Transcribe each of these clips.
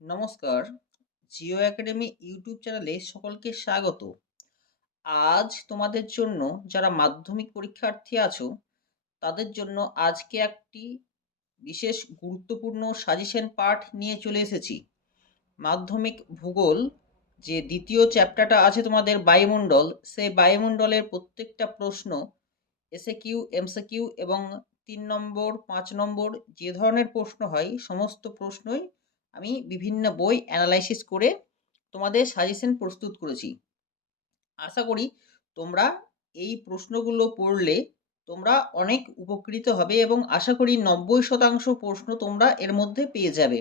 নমস্কার, Jio academy YouTube চ্যানেলে সকলকে স্বাগত। আজ তোমাদের জন্য যারা মাধ্যমিক পরীক্ষার্থী আছো, তাদের জন্য আজকে একটি বিশেষ গুরুত্বপূর্ণ সাজেশন পাঠ নিয়ে চলে এসেছি। মাধ্যমিক ভূগোল যে দ্বিতীয় চ্যাপ্টারটা আছে তোমাদের বায়ুমণ্ডল, সেই বায়ুমণ্ডলের প্রত্যেকটা প্রশ্ন এসএকিউ, এমসিকিউ এবং ৩ নম্বর, ৫ নম্বর যে ধরনের প্রশ্ন হয় সমস্ত প্রশ্নই আমি বিভিন্ন বই অ্যানালাইসিস করে তোমাদের সাজেশন প্রস্তুত করেছি। আশা করি তোমরা এই প্রশ্নগুলো পড়লে তোমরা অনেক উপকৃত হবে এবং আশা করি ৯০% প্রশ্ন তোমরা এর মধ্যে পেয়ে যাবে।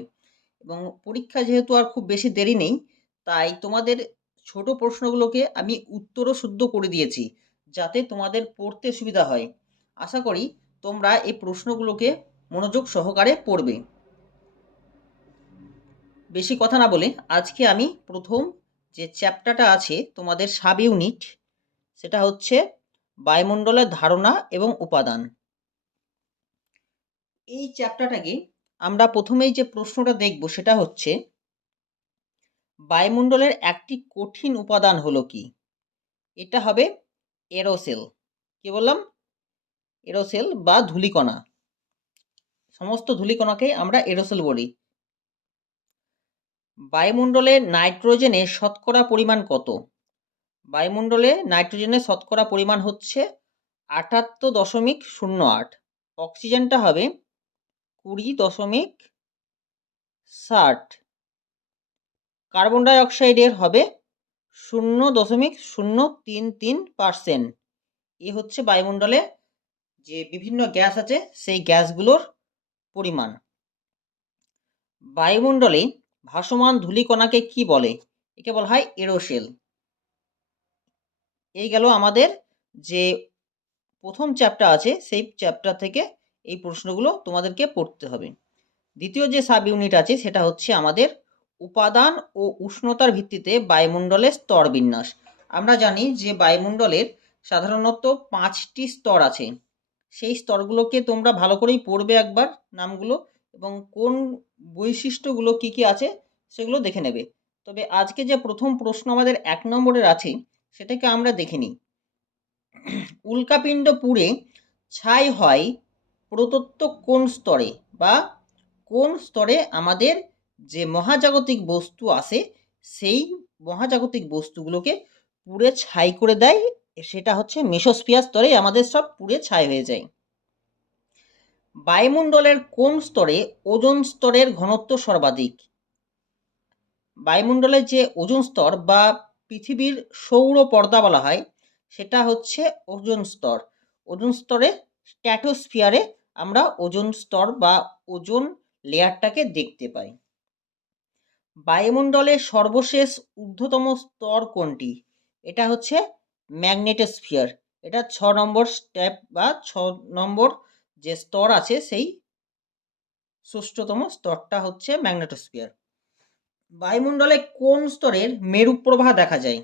এবং পরীক্ষা যেহেতু আর খুব বেশি দেরি নেই, তাই তোমাদের ছোট প্রশ্নগুলোকে আমি উত্তরও শুদ্ধ করে দিয়েছি, যাতে তোমাদের পড়তে সুবিধা হয়। আশা করি তোমরা এই প্রশ্নগুলোকে মনোযোগ সহকারে পড়বে। বেশি কথা না বলে আজকে আমি প্রথম যে চ্যাপ্টারটা আছে তোমাদের সাব ইউনিট, সেটা হচ্ছে বায়ুমণ্ডলের ধারণা এবং উপাদান। এই চ্যাপ্টারটাকে আমরা প্রথমেই যে প্রশ্নটা দেখব সেটা হচ্ছে, বায়ুমণ্ডলের একটি কঠিন উপাদান হলো কি? এটা হবে এরোসেল। কি বললাম? এরোসেল বা ধূলিকণা। সমস্ত ধূলিকণাকে আমরা এরোসেল বলি। বায়ুমণ্ডলে নাইট্রোজেনের শতকরা পরিমাণ কত? বায়ুমণ্ডলে নাইট্রোজেনের শতকরা পরিমাণ হচ্ছে ৭৮.০৮। অক্সিজেনটা হবে ২০.৬০। কার্বন ডাই অক্সাইডের হবে ০.০৩৩%। এ হচ্ছে বায়ুমণ্ডলে যে বিভিন্ন গ্যাস আছে সেই গ্যাসগুলোর পরিমাণ। বায়ুমণ্ডলে ভাসমান ধূলিকণাকে কি বলে? একে বলা হয় এরোসেল। এই গেল আমাদের যে প্রথম চ্যাপ্টার আছে সেই চ্যাপ্টার থেকে এই প্রশ্নগুলো তোমাদেরকে পড়তে হবে। দ্বিতীয় যে সাব ইউনিট আছে সেটা হচ্ছে আমাদের উপাদান ও উষ্ণতার ভিত্তিতে বায়ুমণ্ডলের স্তর বিন্যাস। আমরা জানি যে বায়ুমণ্ডলের সাধারণত ৫টি স্তর আছে। সেই স্তরগুলোকে তোমরা ভালো করেই পড়বে একবার নামগুলো, এবং কোন বৈশিষ্ট্যগুলো কি কি আছে সেগুলো দেখে নেবে। তবে আজকে যে প্রথম প্রশ্ন আমাদের ১ নম্বরের আছে সেটাকে আমরা দেখে নিই। উল্কাপিণ্ড পুড়ে ছাই হয় প্রদত্ত কোন স্তরে, বা কোন স্তরে আমাদের যে মহাজাগতিক বস্তু আছে সেই মহাজাগতিক বস্তুগুলোকে পুড়ে ছাই করে দেয়? সেটা হচ্ছে মেসোস্ফিয়ার স্তরে আমাদের সব পুড়ে ছাই হয়ে যায়। বায়ুমণ্ডলের কোন স্তরে ওজোন স্তরের ঘনত্ব সর্বাধিক? বায়ুমণ্ডলের যে ওজোন স্তর বা পৃথিবীর সৌর পর্দা বলা হয়, সেটা হচ্ছে ওজোন স্তর। ওজোন স্তরে স্ট্র্যাটোস্ফিয়ারে আমরা ওজোন স্তর বা ওজোন লেয়ারটাকে দেখতে পাই। বায়ুমণ্ডলের সর্বশেষ ঊর্ধ্বতম স্তর কোনটি? এটা হচ্ছে ম্যাগনেটোস্ফিয়ার। এটা ৬ নম্বর স্টেপ বা ৬ নম্বর যে স্তর আছে সেই ষষ্ঠতম স্তরটা হচ্ছে ম্যাগনেটোস্ফিয়ার। বায়ুমণ্ডলে কোন স্তরের মেরুপ্রবাহ দেখা যায়?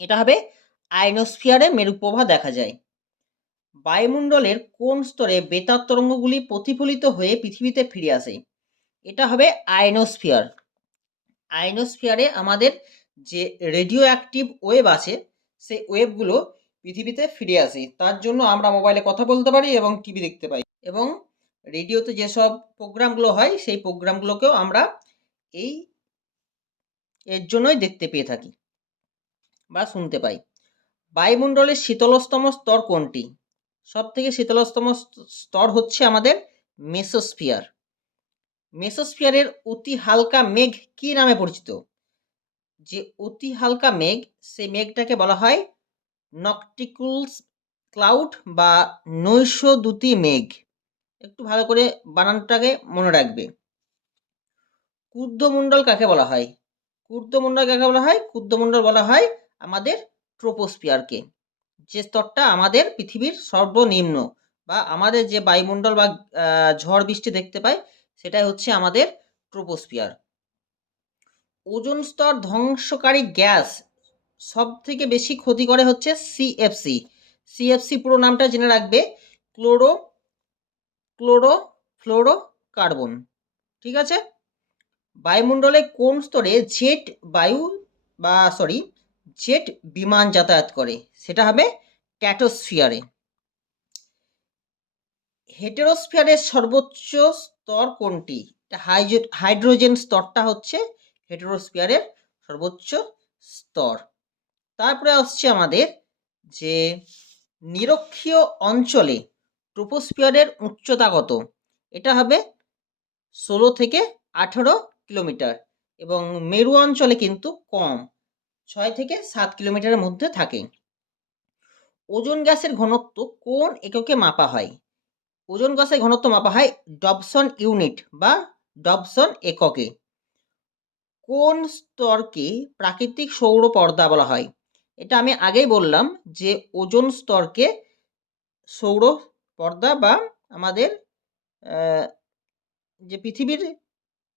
এটা হবে আয়নোস্ফিয়ারে মেরুপ্রবাহ দেখা যায়। বায়ুমণ্ডলের কোন স্তরে বেতার তরঙ্গগুলি প্রতিফলিত হয়ে পৃথিবীতে ফিরে আসে? এটা হবে আয়নোস্ফিয়ার। আয়নোস্ফিয়ারে আমাদের যে রেডিও অ্যাক্টিভ ওয়েভ আছে সেই ওয়েভগুলো পৃথিবীতে ফিরে আসে। তার জন্য আমরা মোবাইলে কথা বলতে পারি এবং টিভি দেখতে পাই, এবং রেডিওতে যেসব প্রোগ্রামগুলো হয় সেই প্রোগ্রামগুলোকেও আমরা এই এর জন্যই দেখতে পেয়ে থাকি বা শুনতে পাই। বায়ুমণ্ডলের শীতলতম স্তর কোনটি? সবথেকে শীতলতম স্তর হচ্ছে আমাদের মেসোস্ফিয়ার। মেসোস্ফিয়ারের অতি হালকা মেঘ কী নামে পরিচিত? যে অতি হালকা মেঘ, সেই মেঘটাকে বলা হয় নকটিকুলস ক্লাউড বা নৈশদ্যুতি মেঘ। একটু ভালো করে বানানটাকে মনে রাখবে। ক্রুদ্ধমণ্ডল কাকে বলা হয়? ক্রুদ্ধমণ্ডল কাকে বলা হয়? ক্রুদ্ধমণ্ডল বলা হয় আমাদের ট্রোপোস্ফিয়ারকে। যে স্তরটা আমাদের পৃথিবীর সর্বনিম্ন, বা আমাদের যে বায়ুমণ্ডল বা ঝড় বৃষ্টি দেখতে পাই সেটাই হচ্ছে আমাদের ট্রোপোস্ফিয়ার। ওজোন স্তর ধ্বংসকারী গ্যাস সবথেকে বেশি ক্ষতি করে হচ্ছে সিএফসি। সিএফসি পুরো নামটা জেনে রাখবে, ক্লোরোফ্লোরোকার্বন। ঠিক আছে? বায়ুমণ্ডলে কোন স্তরে জেট বিমান যাতায়াত করে? সেটা হবে স্ট্র্যাটোস্ফিয়ারে। হেটেরোস্ফিয়ারের সর্বোচ্চ স্তর কোনটি? হাইড্রোজেন স্তরটা হচ্ছে হেটেরোস্ফিয়ারের সর্বোচ্চ স্তর। তারপরে আসছে আমাদের যে নিরক্ষীয় অঞ্চলে ট্রোপোস্ফিয়ারের উচ্চতা কত? এটা হবে 16 থেকে 18 কিলোমিটার, এবং মেরু অঞ্চলে কিন্তু কম, 6 থেকে 7 কিলোমিটারের মধ্যে থাকে। ওজোন গ্যাসের ঘনত্ব কোন এককে মাপা হয়? ওজোন গ্যাসের ঘনত্ব মাপা হয় ডবসন ইউনিট বা ডবসন এককে। কোন স্তরকে প্রাকৃতিক সৌর পর্দা বলা হয়? এটা আমি আগেই বললাম যে ওজোন স্তরকে সৌর পর্দা বা আমাদের যে পৃথিবীর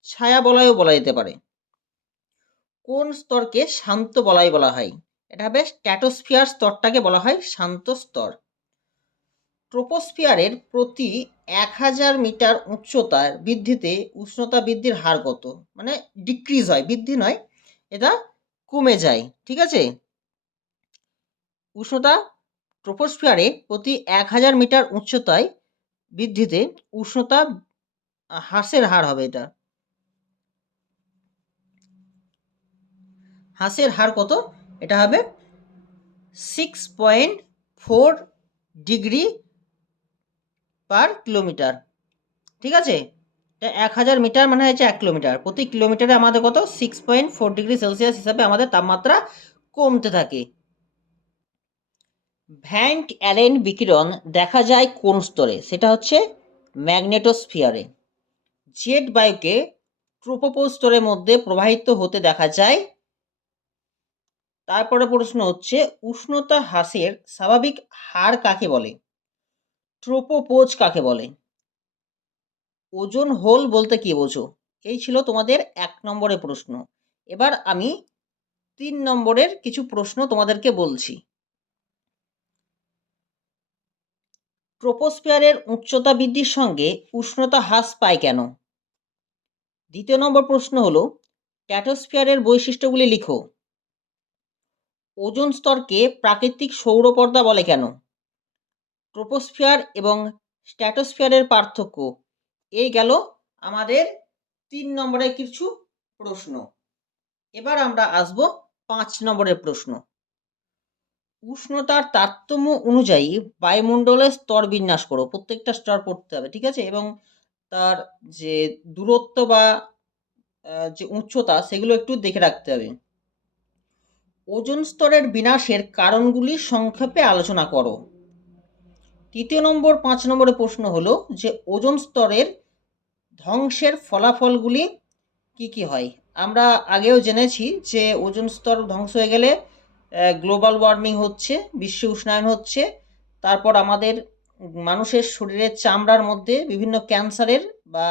ছায়া বলয়ও বলা যেতে পারে। কোন স্তরকে শান্ত বলয় বলা হয়? এটা হবে স্ট্র্যাটোস্ফিয়ার স্তরটাকে বলা হয় শান্ত স্তর। ট্রোপোস্ফিয়ারের প্রতি 1000 মিটার উচ্চতার বৃদ্ধিতে উষ্ণতা বৃদ্ধির হার কত? মানে ডিক্রিজ হয়, বৃদ্ধি নয়, এটা কমে যায়। ঠিক আছে, উষ্ণতা ট্রোপোস্ফিয়ারে প্রতি 1000 মিটার উচ্চতায় বৃদ্ধিতে উষ্ণতা হ্রাসের হার হবে। এটা হ্রাসের হার কত? এটা হবে 6.4 ডিগ্রি পার কিলোমিটার। ঠিক আছে, এটা 1000 মিটার মানে হচ্ছে 1 কিলোমিটার, প্রতি কিলোমিটারে আমাদের কত 6.4 ডিগ্রি সেলসিয়াস হিসাবে আমাদের তাপমাত্রা কমতে থাকে। ভ্যান অ্যালেন বিকিরণ দেখা যায় কোন স্তরে? সেটা হচ্ছে ম্যাগনেটোস্ফিয়ারে। জেট বায়ুকে ট্রোপোস্ফিয়ারের মধ্যে প্রবাহিত হতে দেখা যায়। তারপরে প্রশ্ন হচ্ছে উষ্ণতা হ্রাসের স্বাভাবিক হার কাকে বলে? ট্রোপোপোজ কাকে বলে? ওজোন হোল বলতে কি বোঝো? এই ছিল তোমাদের 1 নম্বরের প্রশ্ন। এবার আমি 3 নম্বরের কিছু প্রশ্ন তোমাদেরকে বলছি। ট্রোপোস্ফিয়ারের উচ্চতা বৃদ্ধির সঙ্গে উষ্ণতা হ্রাস পায় কেন? দ্বিতীয় নম্বর প্রশ্ন হলো স্ট্র্যাটোস্ফিয়ারের বৈশিষ্ট্যগুলি লিখো। ওজোন স্তরকে প্রাকৃতিক সৌরপর্দা বলে কেন? ট্রোপোস্ফিয়ার এবং স্ট্র্যাটোস্ফিয়ারের পার্থক্য। এই গেল আমাদের 3 নম্বরের কিছু প্রশ্ন। এবার আমরা আসব 5 নম্বরের প্রশ্ন। উষ্ণতার তারতম্য অনুযায়ী বায়ুমণ্ডলের স্তর বিন্যাস করো। প্রত্যেকটা স্তর পড়তে হবে, ঠিক আছে, এবং তার যে দূরত্ব বা যে উচ্চতা সেগুলো একটু দেখে রাখতে হবে। ওজোন স্তরের বিনাশের কারণগুলি সংক্ষেপে আলোচনা করো। তৃতীয় নম্বর 5 নম্বরের প্রশ্ন হলো যে ওজোন স্তরের ধ্বংসের ফলাফলগুলি কি কি হয়? আমরা আগেও জেনেছি যে ওজোন স্তর ধ্বংস হয়ে গেলে গ্লোবাল ওয়ার্মিং হচ্ছে, বিশ্ব উষ্ণায়ন হচ্ছে, তারপর আমাদের মানুষের শরীরের চামড়ার মধ্যে বিভিন্ন ক্যান্সারের বা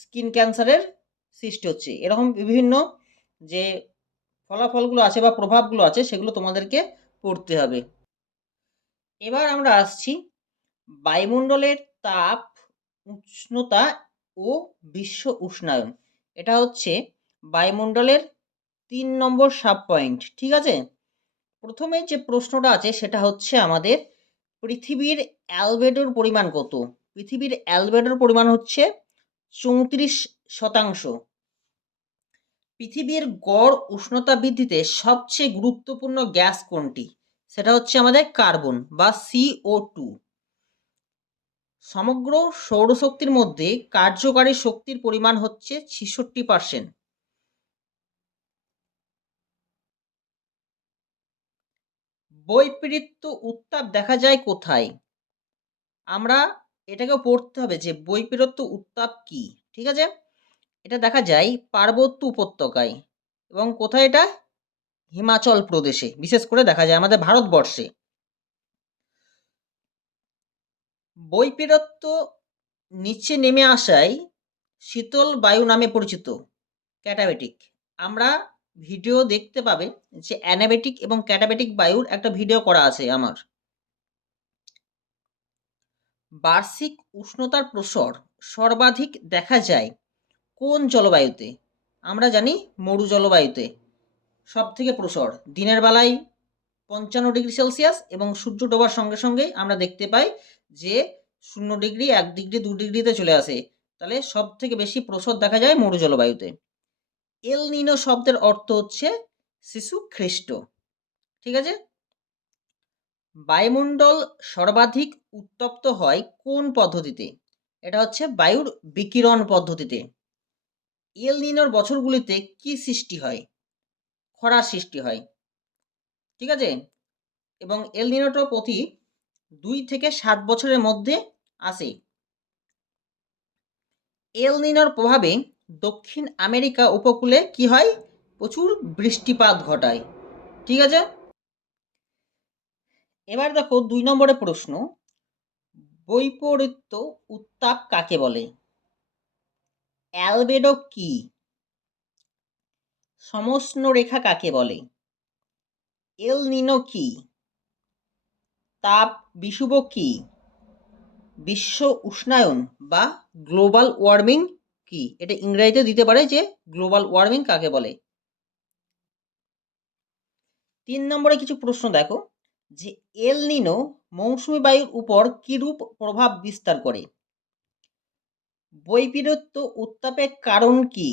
স্কিন ক্যান্সারের সৃষ্টি হচ্ছে। এরকম বিভিন্ন যে ফলাফলগুলো আছে বা প্রভাবগুলো আছে সেগুলো তোমাদেরকে পড়তে হবে। এবার আমরা আসছি বায়ুমণ্ডলের তাপ, উষ্ণতা ও বিশ্ব উষ্ণায়ন। এটা হচ্ছে বায়ুমণ্ডলের 3 নম্বর সাব পয়েন্ট। ঠিক আছে, প্রথমে যে প্রশ্নটা আছে সেটা হচ্ছে আমাদের পৃথিবীর অ্যালবেডোর পরিমাণ কত? পৃথিবীর অ্যালবেডোর পরিমাণ হচ্ছে 34%। পৃথিবীর গড় উষ্ণতা বৃদ্ধিতে সবচেয়ে গুরুত্বপূর্ণ গ্যাস কোনটি? সেটা হচ্ছে আমাদের কার্বন বা CO2। সমগ্র সৌরশক্তির মধ্যে কার্যকারী শক্তির পরিমাণ হচ্ছে 66%। বৈপরীত্য উত্তাপ দেখা যায় কোথায়? আমরা এটাকেও পড়তে হবে যে বৈপরীত্য উত্তাপ কি। ঠিক আছে, এটা দেখা যায় পার্বত্য উপত্যকায়, এবং কোথায় এটা? হিমাচল প্রদেশে বিশেষ করে দেখা যায় আমাদের ভারতবর্ষে। বৈপরীত্য নিচে নেমে আসায় শীতল বায়ু নামে পরিচিত। ক্যাটাবেটিক। আমরা ভিডিও দেখতে পাবে যে অ্যানাবেটিক এবং ক্যাটাবেটিক বায়ুর একটা ভিডিও করা আছে আমার। বার্ষিক উষ্ণতার প্রসর সর্বাধিক দেখা যায় কোন জলবায়ুতে? আমরা জানি মরু জলবায়ুতে সব থেকে প্রসর, দিনের বেলায় 55°C এবং সূর্য ডোবার সঙ্গে সঙ্গেই আমরা দেখতে পাই যে 0°, 1°, 2°তে চলে আসে। তাহলে সব থেকে বেশি প্রসর দেখা যায় মরু জলবায়ুতে। এল নিনো শব্দের অর্থ হচ্ছে শিশু খ্রিস্ট। ঠিক আছে। বায়ুমণ্ডল সর্বাধিক উত্তপ্ত হয় কোন পদ্ধতিতে? এটা হচ্ছে বায়ুর বিকিরণ পদ্ধতিতে। এল নিনোর বছরগুলিতে কি সৃষ্টি হয়? খরার সৃষ্টি হয়। ঠিক আছে। এবং এল নিনোটা প্রতি 2 থেকে 7 বছরের মধ্যে আসে। এল নিনোর প্রভাবে দক্ষিণ আমেরিকা উপকূলে কি হয়? প্রচুর বৃষ্টিপাত ঘটায়। ঠিক আছে। এবার দেখো 2 নম্বরের প্রশ্ন, বৈপরীত্য উত্তাপ কাকে বলে? অ্যালবেডো কি? সমষ্ণ রেখা কাকে বলে? এল নিনো কি? তাপ বিষুব কি? বিশ্ব উষ্ণায়ন বা গ্লোবাল ওয়ার্মিং কি? এটা ইংরেজিতে দিতে পারে যে গ্লোবাল ওয়ার্মিং কাকে বলে। 3 নম্বরে কিছু প্রশ্ন দেখো, যে এল নিনো মৌসুমী বায়ুর উপর কিরূপ প্রভাব বিস্তার করে? বৈপরীত্য উত্তাপের কারণ কি?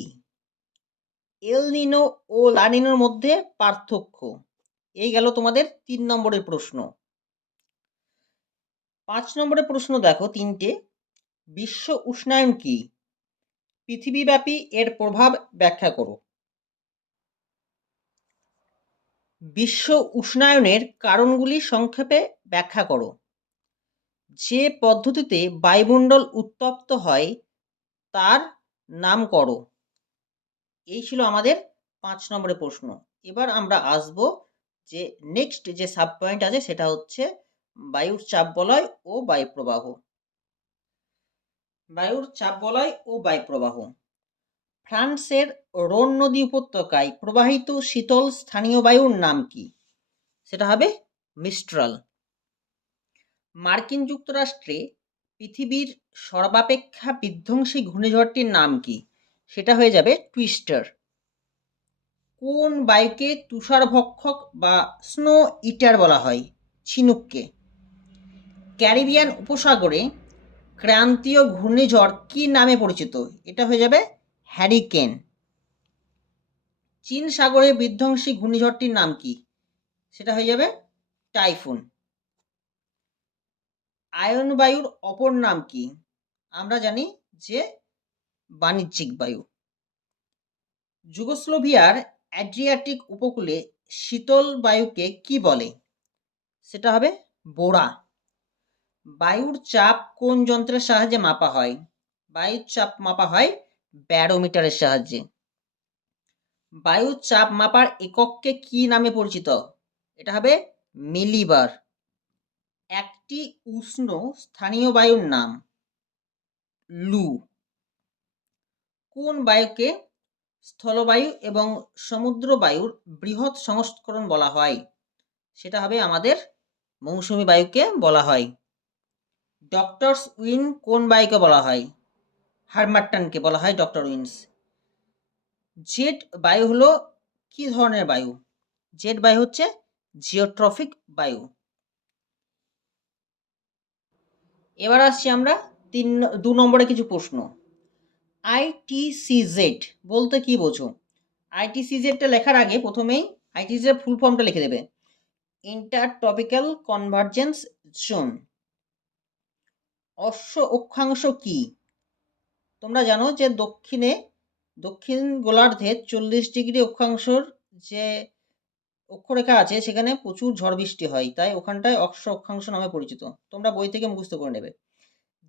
এল নিনো ও লা নিনোর মধ্যে পার্থক্য। এই গেল তোমাদের 3 নম্বরের প্রশ্ন। 5 নম্বরের প্রশ্ন দেখো 3টে, বিশ্ব উষ্ণায়ন কি? পৃথিবীব্যাপী এর প্রভাব ব্যাখ্যা করো। বিশ্ব উষ্ণায়নের কারণগুলি সংক্ষেপে ব্যাখ্যা করো। যে পদ্ধতিতে বায়ুমণ্ডল উত্তপ্ত হয় তার নাম করো। এই ছিল আমাদের 5 নম্বরের প্রশ্ন। এবার আমরা আসব যে নেক্সট যে সাব পয়েন্ট আছে সেটা হচ্ছে বায়ুর চাপ বলয় ও বায়ুপ্রবাহ। বায়ুর চাপ বলয় ও বায়ুপ্রবাহ। ফ্রান্সের রোন নদী উপত্যকায় প্রবাহিত শীতল স্থানীয় বায়ুর নাম কি? সেটা হবে মিস্ট্রাল। মার্কিন যুক্তরাষ্ট্রে পৃথিবীর সর্বাপেক্ষা বিধ্বংসী ঘূর্ণিঝড়টির নাম কি? সেটা হয়ে যাবে টুইস্টার। কোন বায়ুকে তুষারভক্ষক বা স্নো ইটার বলা হয়? ঝিনুককে। ক্যারিবিয়ান উপসাগরে ক্রান্তীয় ঘূর্ণিঝড় কি নামে পরিচিত? এটা হয়ে যাবে হ্যারিকেন। চীন সাগরে বিধ্বংসী ঘূর্ণিঝড়টির নাম কি? সেটা হয়ে যাবে টাইফুন। আয়ন বায়ুর অপর নাম কি? আমরা জানি যে বাণিজ্যিক বায়ু। যুগোস্লোভিয়ার অ্যাড্রিয়াটিক উপকূলে শীতল বায়ুকে কি বলে? সেটা হবে বোরা। বায়ুর চাপ কোন যন্ত্রের সাহায্যে মাপা হয়? বায়ুর চাপ মাপা হয় ব্যারোমিটারের সাহায্যে। বায়ুর চাপ মাপার একককে কি নামে পরিচিত? এটা হবে মিলিবার। একটি উষ্ণ স্থানীয় বায়ুর নাম লু। কোন বায়ুকে স্থলবায়ু এবং সমুদ্র বায়ুর বৃহৎ সংস্করণ বলা হয়? সেটা হবে আমাদের মৌসুমী বায়ুকে বলা হয়। ডক্টরস উইন কোন বায়ুকে বলা হয়? হারমাট্টানকে বলা হয় ডক্টর উইন্স। জেট বায়ু হলো কি ধরনের বায়ু? জেট বায়ু হচ্ছে জিওট্রফিক বায়ু। এবার আসছি আমরা 2 নম্বরে কিছু প্রশ্ন। আইটিসিজেড বলতে কি বোঝো? আইটিসিজেডটা লেখার আগে প্রথমেই আইটিসিজেড ফুল ফর্মটা লিখে দেবে, ইন্টার ট্রপিক্যাল কনভার্জেন্স জোন। অশ্ব অক্ষাংশ কি? তোমরা জানো যে দক্ষিণ গোলার্ধে 40° অক্ষাংশর যে অক্ষরেখা আছে সেখানে প্রচুর ঝড় বৃষ্টি হয়, তাই ওখানটায় অক্ষাংশ নামে পরিচিত। তোমরা বই থেকে মুখস্থ করে নেবে।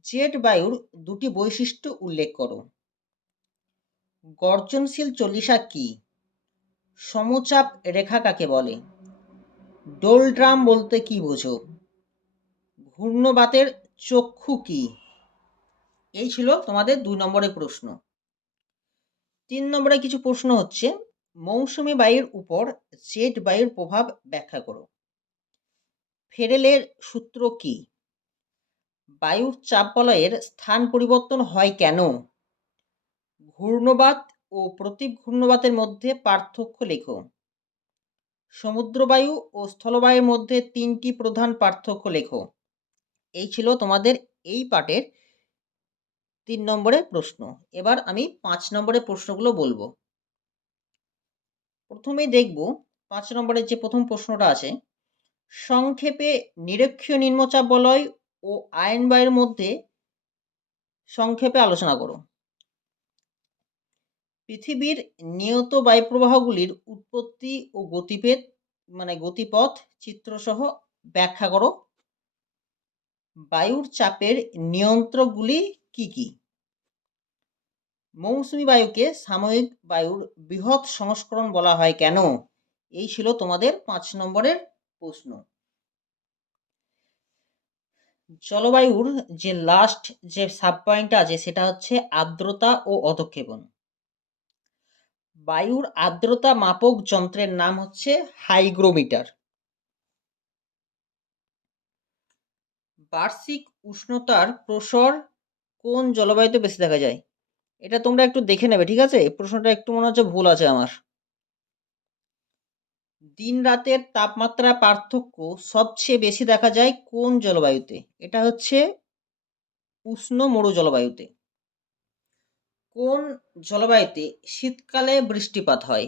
জেট বায়ুর 2টি বৈশিষ্ট্য উল্লেখ করো। গর্জনশীল চল্লিশা কি? সমচাপ রেখা কাকে বলে? ডোলড্রাম বলতে কি বোঝো? ঘূর্ণবাতের চক্ষু কি? এই ছিল তোমাদের 2 নম্বরের প্রশ্ন। 3 নম্বরে কিছু প্রশ্ন হচ্ছে, মৌসুমী বায়ুর উপর জেট বায়ুর প্রভাব ব্যাখ্যা করো। ফেরেলের সূত্র কি? বায়ুর চাপ বলয়ের স্থান পরিবর্তন হয় কেন? ঘূর্ণবাত ও প্রতিঘূর্ণবাতের মধ্যে পার্থক্য লেখো। সমুদ্রবায়ু ও স্থলবায়ুর মধ্যে 3টি প্রধান পার্থক্য লেখো। এই ছিল তোমাদের এই পাঠের 3 নম্বরের প্রশ্ন। এবার আমি 5 নম্বরের প্রশ্নগুলো বলবো। প্রথমেই দেখব 5 নম্বরের যে প্রথম প্রশ্নটা আছে, সংক্ষেপে নিরক্ষীয় নিম্নচাপ বলয় ও আয়ন বায়ুর মধ্যে সংক্ষেপে আলোচনা করো। পৃথিবীর নিয়ত বায়ুপ্রবাহগুলির উৎপত্তি ও গতিপথ চিত্রসহ ব্যাখ্যা করো। বায়ুর চাপের নিয়ন্ত্রকগুলি কি কি? মৌসুমী বায়ুকে সাময়িক বায়ুর বৃহৎ সংস্করণ বলা হয় কেন? এই ছিল তোমাদের 5 নম্বরের প্রশ্ন। জলবায়ুর যে লাস্ট যে সাব পয়েন্টটা আছে সেটা হচ্ছে আর্দ্রতা ও অধঃক্ষেপণ। বায়ুর আর্দ্রতা মাপক যন্ত্রের নাম হচ্ছে হাইগ্রোমিটার। বার্ষিক উষ্ণতার প্রসর কোন জলবায়ুতে বেশি দেখা যায়? এটা তোমরা একটু দেখে নেবে, ঠিক আছে? এই প্রশ্নটা একটু মনে হচ্ছে ভুল আছে আমার। দিন রাতের তাপমাত্রা পার্থক্য সবচেয়ে বেশি দেখা যায় কোন জলবায়ুতে? এটা হচ্ছে উষ্ণ মরু জলবায়ুতে। কোন জলবায়ুতে শীতকালে বৃষ্টিপাত হয়?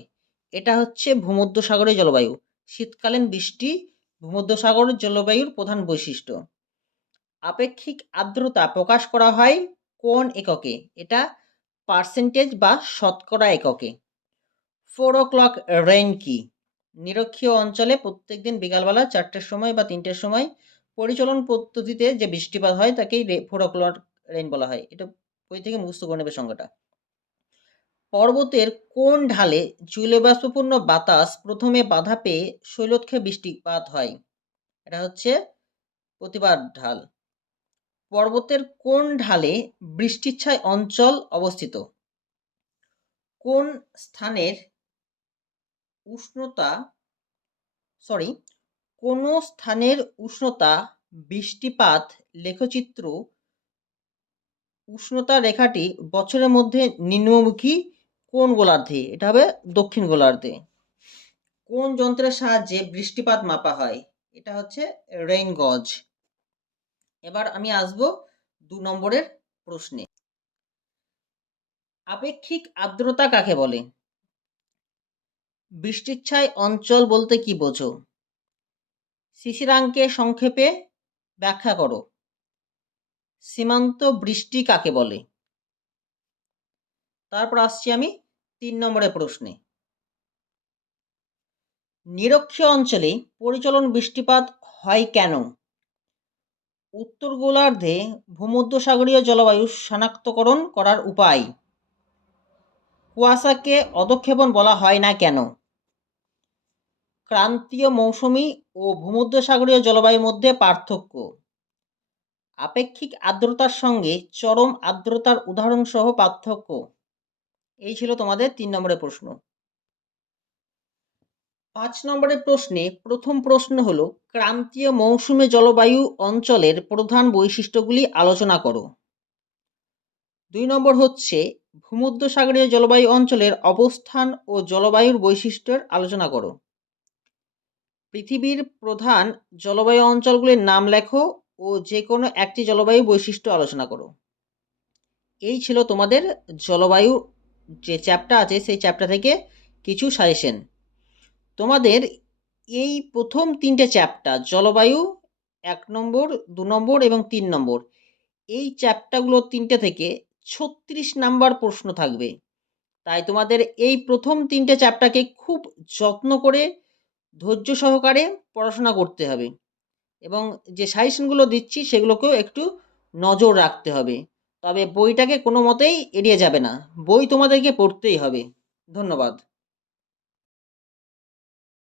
এটা হচ্ছে ভূমধ্যসাগরীয় জলবায়ু। শীতকালীন বৃষ্টি ভূমধ্যসাগর জলবায়ুর প্রধান বৈশিষ্ট্য। আপেক্ষিক আর্দ্রতা প্রকাশ করা হয় কোন এককে? এটা পার্সেন্টেজ বা শতকরা এককে। 4 o'clock রেইন কি? নিরক্ষীয় অঞ্চলে প্রত্যেকদিন বিকালবেলা 4টের সময় বা 3টের সময় পরিচলন পদ্ধতিতে যে বৃষ্টিপাত হয় তাকেই 4 o'clock রেইন বলা হয়। এটা বই থেকে মুখস্থ করে নেবে সংজ্ঞাটা। পর্বতের কোন ঢালে জলীয়বাষ্পপূর্ণ বাতাস প্রথমে বাধা পেয়ে শৈলক্ষে বৃষ্টিপাত হয়? এটা হচ্ছে প্রতিবাদ ঢাল। পর্বতের কোন ঢালে বৃষ্টিচ্ছায় অঞ্চল অবস্থিত? কোন স্থানের উষ্ণতা বৃষ্টিপাত লেখচিত্র উষ্ণতা রেখাটি বছরের মধ্যে নিম্নমুখী কোন গোলার্ধে? এটা হবে দক্ষিণ গোলার্ধে। কোন যন্ত্রের সাহায্যে বৃষ্টিপাত মাপা হয়? এটা হচ্ছে রেইন গজ। এবার আমি আসব 2 নম্বরের প্রশ্নে। আপেক্ষিক আর্দ্রতা কাকে বলে? বৃষ্টিচ্ছায় অঞ্চল বলতে কি বোঝো? শিশিরাঙ্কে সংক্ষেপে ব্যাখ্যা করো। সীমান্ত বৃষ্টি কাকে বলে? তারপর আসছি আমি 3 নম্বরের প্রশ্নে। নিরক্ষীয় অঞ্চলে পরিচলন বৃষ্টিপাত হয় কেন? উত্তর গোলার্ধে ভূমধ্যসাগরীয় জলবায়ু শনাক্তকরণ করার উপায়। কুয়াশাকে অধঃক্ষেপণ বলা হয় না কেন? ক্রান্তীয় মৌসুমী ও ভূমধ্যসাগরীয় জলবায়ুর মধ্যে পার্থক্য। আপেক্ষিক আর্দ্রতার সঙ্গে চরম আর্দ্রতার উদাহরণসহ পার্থক্য। এই ছিল তোমাদের 3 নম্বরের প্রশ্ন। 5 নম্বরের প্রশ্নে প্রথম প্রশ্ন হলো ক্রান্তীয় মৌসুমী জলবায়ু অঞ্চলের প্রধান বৈশিষ্ট্যগুলি আলোচনা করো। 2 নম্বর হচ্ছে ভূমধ্যসাগরীয় জলবায়ু অঞ্চলের অবস্থান ও জলবায়ুর বৈশিষ্ট্যের আলোচনা করো। পৃথিবীর প্রধান জলবায়ু অঞ্চলগুলির নাম লেখো ও যে কোনো একটি জলবায়ু বৈশিষ্ট্য আলোচনা করো। এই ছিল তোমাদের জলবায়ু যে চ্যাপ্টার আছে সেই চ্যাপ্টার থেকে কিছু সাজেশন। তোমাদের এই প্রথম 3টে চ্যাপ্টার জলবায়ু 1 নম্বর 2 নম্বর এবং 3 নম্বর, এই চ্যাপ্টারগুলো 3টে থেকে 36 নাম্বার প্রশ্ন থাকবে। তাই তোমাদের এই প্রথম 3টে চ্যাপ্টারকে খুব যত্ন করে ধৈর্য সহকারে পড়াশোনা করতে হবে এবং যে সাজেশনগুলো দিচ্ছি সেগুলোকেও একটু নজর রাখতে হবে। তবে বইটাকে কোনো মতেই এড়িয়ে যাবে না, বই তোমাদেরকে পড়তেই হবে। ধন্যবাদ।